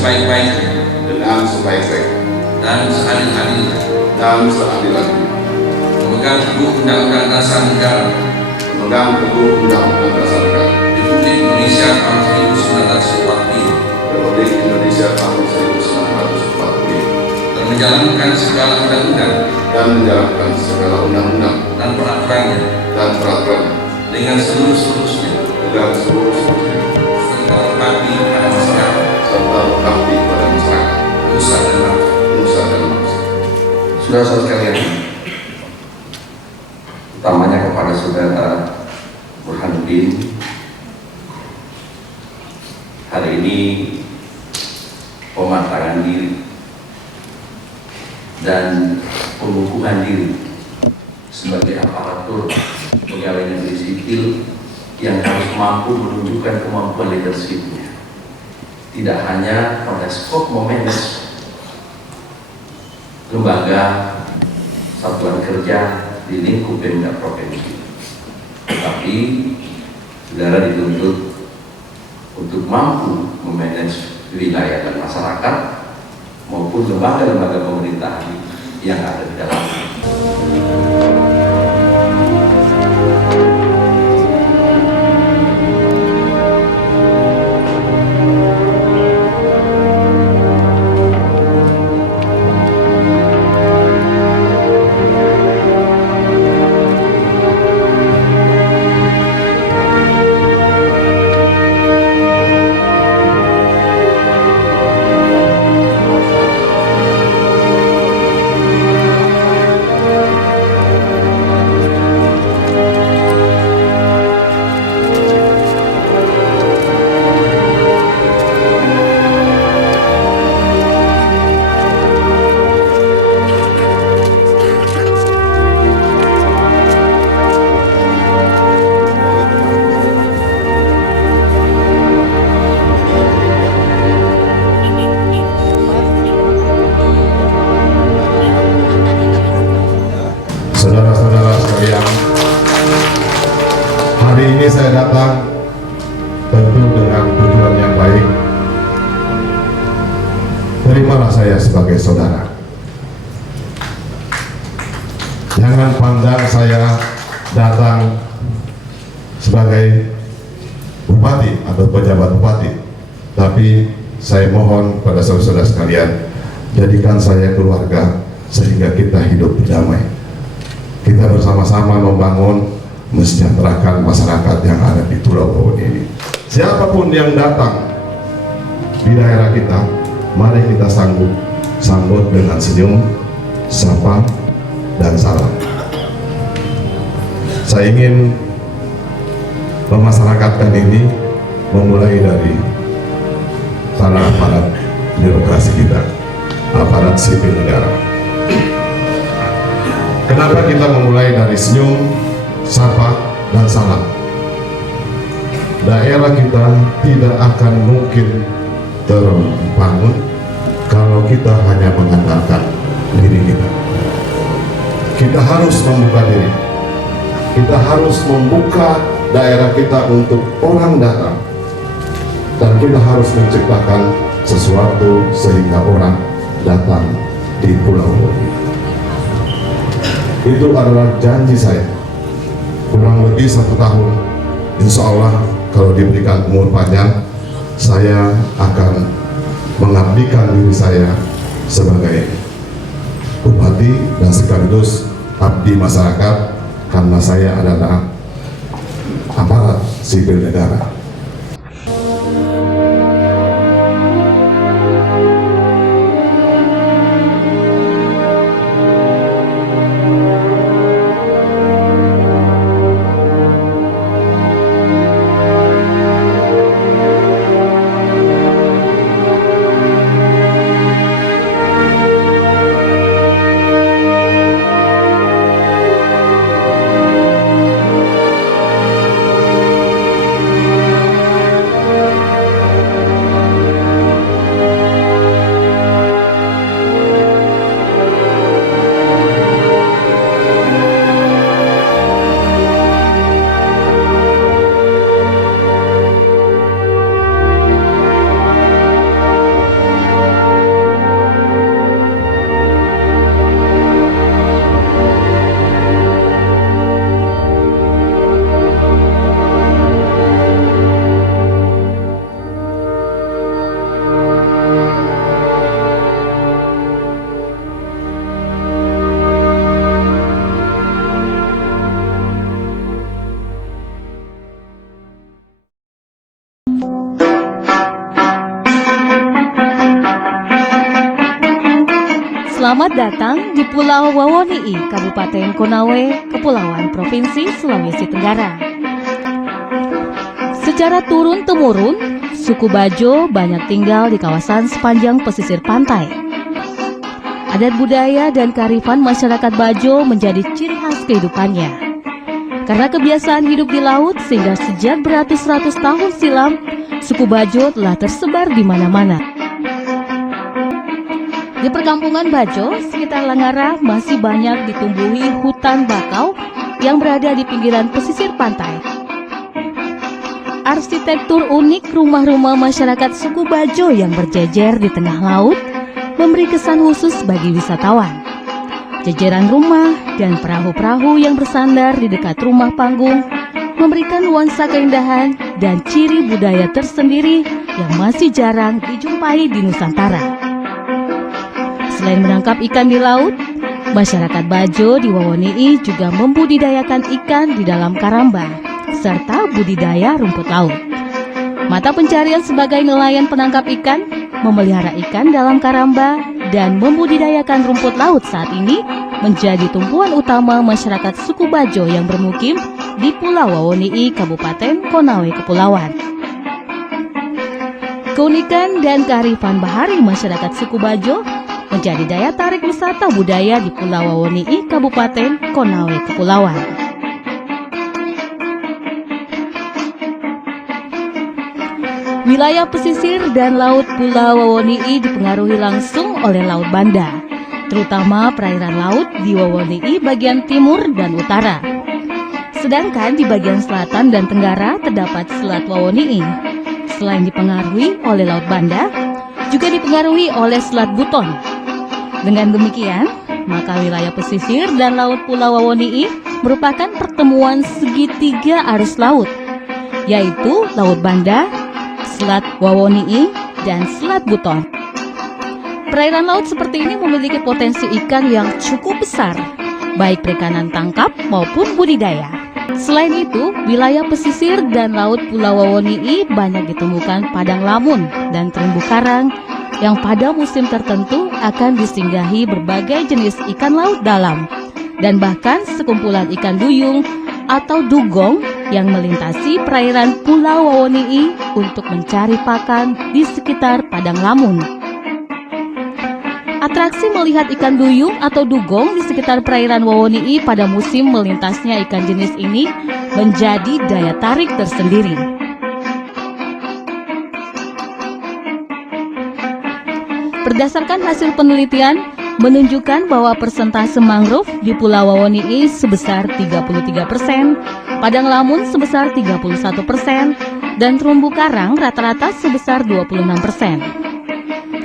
sebaik-baiknya dan seadil-adilnya, memegang teguh Undang-Undang Dasar Negara Republik Indonesia tahun 1945 dan menjalankan segala undang-undang dan peraturannya dengan seluruh-seluruhnya serta berbakti pada masyarakat nusa dan bangsa. Saudara-saudara sekalian, utamanya kepada saudara Burhanuddin, hari ini pematangan diri dan pengukuhan diri sebagai aparatur pegawai negeri sipil yang harus mampu menunjukkan kemampuan leadership-nya, tidak hanya pada skop memanage lembaga satuan kerja di lingkup Pemda provinsi, tetapi saudara dituntut untuk mampu memanage wilayah dan masyarakat maupun lembaga-lembaga pemerintahan yang ada di dalamnya. Saudara-saudara sekalian, hari ini saya datang tentu dengan tujuan yang baik. Terimalah saya sebagai saudara. Jangan pandang saya datang sebagai bupati atau pejabat bupati, tapi saya mohon pada saudara-saudara sekalian, jadikan saya keluarga sehingga kita hidup berdamai. Kita bersama-sama membangun, mensejahterakan masyarakat yang ada di Pulau Bawon ini. Siapapun yang datang di daerah kita, mari kita sambut dengan senyum, sapa, dan salam. Saya ingin memasyarakatkan ini memulai dari para aparat birokrasi kita, aparat sipil negara. Kenapa kita memulai dari senyum, sapa, dan salam? Daerah kita tidak akan mungkin terbangun kalau kita hanya mengandalkan diri kita. Kita harus membuka diri. Kita harus membuka daerah kita untuk orang datang. Dan kita harus menciptakan sesuatu sehingga orang datang di Pulau ini. Itu adalah janji saya. Kurang lebih 1 tahun, insya Allah kalau diberikan umur panjang, saya akan mengabdikan diri saya sebagai bupati dan sekaligus abdi masyarakat, karena saya adalah aparat sipil negara. Selamat datang di Pulau Wawoni'i, Kabupaten Konawe, Kepulauan Provinsi Sulawesi Tenggara. Secara turun-temurun, suku Bajo banyak tinggal di kawasan sepanjang pesisir pantai. Adat budaya dan kearifan masyarakat Bajo menjadi ciri khas kehidupannya. Karena kebiasaan hidup di laut sehingga sejak beratus-ratus tahun silam, suku Bajo telah tersebar di mana-mana. Di perkampungan Bajo, sekitar Langara masih banyak ditumbuhi hutan bakau yang berada di pinggiran pesisir pantai. Arsitektur unik rumah-rumah masyarakat suku Bajo yang berjejer di tengah laut memberi kesan khusus bagi wisatawan. Jejeran rumah dan perahu-perahu yang bersandar di dekat rumah panggung memberikan nuansa keindahan dan ciri budaya tersendiri yang masih jarang dijumpai di Nusantara. Selain menangkap ikan di laut, masyarakat Bajo di Wawoni'i juga membudidayakan ikan di dalam karamba, serta budidaya rumput laut. Mata pencarian sebagai nelayan penangkap ikan, memelihara ikan dalam karamba, dan membudidayakan rumput laut saat ini menjadi tumpuan utama masyarakat suku Bajo yang bermukim di Pulau Wawoni'i, Kabupaten Konawe Kepulauan. Keunikan dan kearifan bahari masyarakat suku Bajo menjadi daya tarik wisata budaya di Pulau Wawoni'i, Kabupaten Konawe Kepulauan. Wilayah pesisir dan laut Pulau Wawoni'i dipengaruhi langsung oleh Laut Banda, terutama perairan laut di Wawoni'i bagian timur dan utara. Sedangkan di bagian selatan dan tenggara terdapat Selat Wawoni'i. Selain dipengaruhi oleh Laut Banda, juga dipengaruhi oleh Selat Buton. Dengan demikian, maka wilayah pesisir dan laut Pulau Wawoni'i merupakan pertemuan segitiga arus laut, yaitu Laut Banda, Selat Wawoni'i, dan Selat Buton. Perairan laut seperti ini memiliki potensi ikan yang cukup besar, baik perikanan tangkap maupun budidaya. Selain itu, wilayah pesisir dan laut Pulau Wawoni'i banyak ditemukan padang lamun dan terumbu karang yang pada musim tertentu akan disinggahi berbagai jenis ikan laut dalam, dan bahkan sekumpulan ikan duyung atau dugong yang melintasi perairan Pulau Wawoni'i untuk mencari pakan di sekitar padang lamun. Atraksi melihat ikan duyung atau dugong di sekitar perairan Wawoni'i pada musim melintasnya ikan jenis ini menjadi daya tarik tersendiri. Berdasarkan hasil penelitian menunjukkan bahwa persentase mangrove di Pulau Wawoni'i sebesar 33%, padang lamun sebesar 31%, dan terumbu karang rata-rata sebesar 26%.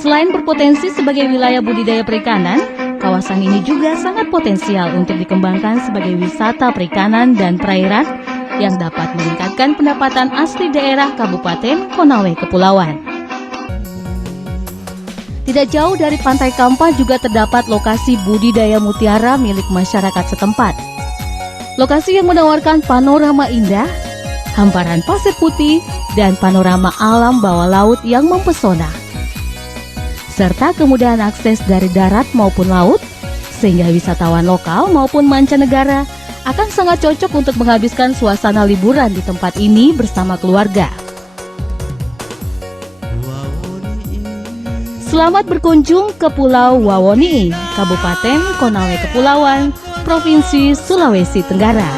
Selain berpotensi sebagai wilayah budidaya perikanan, kawasan ini juga sangat potensial untuk dikembangkan sebagai wisata perikanan dan perairan yang dapat meningkatkan pendapatan asli daerah Kabupaten Konawe Kepulauan. Tidak jauh dari Pantai Kampa juga terdapat lokasi budidaya mutiara milik masyarakat setempat. Lokasi yang menawarkan panorama indah, hamparan pasir putih, dan panorama alam bawah laut yang mempesona. Serta kemudahan akses dari darat maupun laut, sehingga wisatawan lokal maupun mancanegara akan sangat cocok untuk menghabiskan suasana liburan di tempat ini bersama keluarga. Selamat berkunjung ke Pulau Wawoni'i, Kabupaten Konawe Kepulauan, Provinsi Sulawesi Tenggara.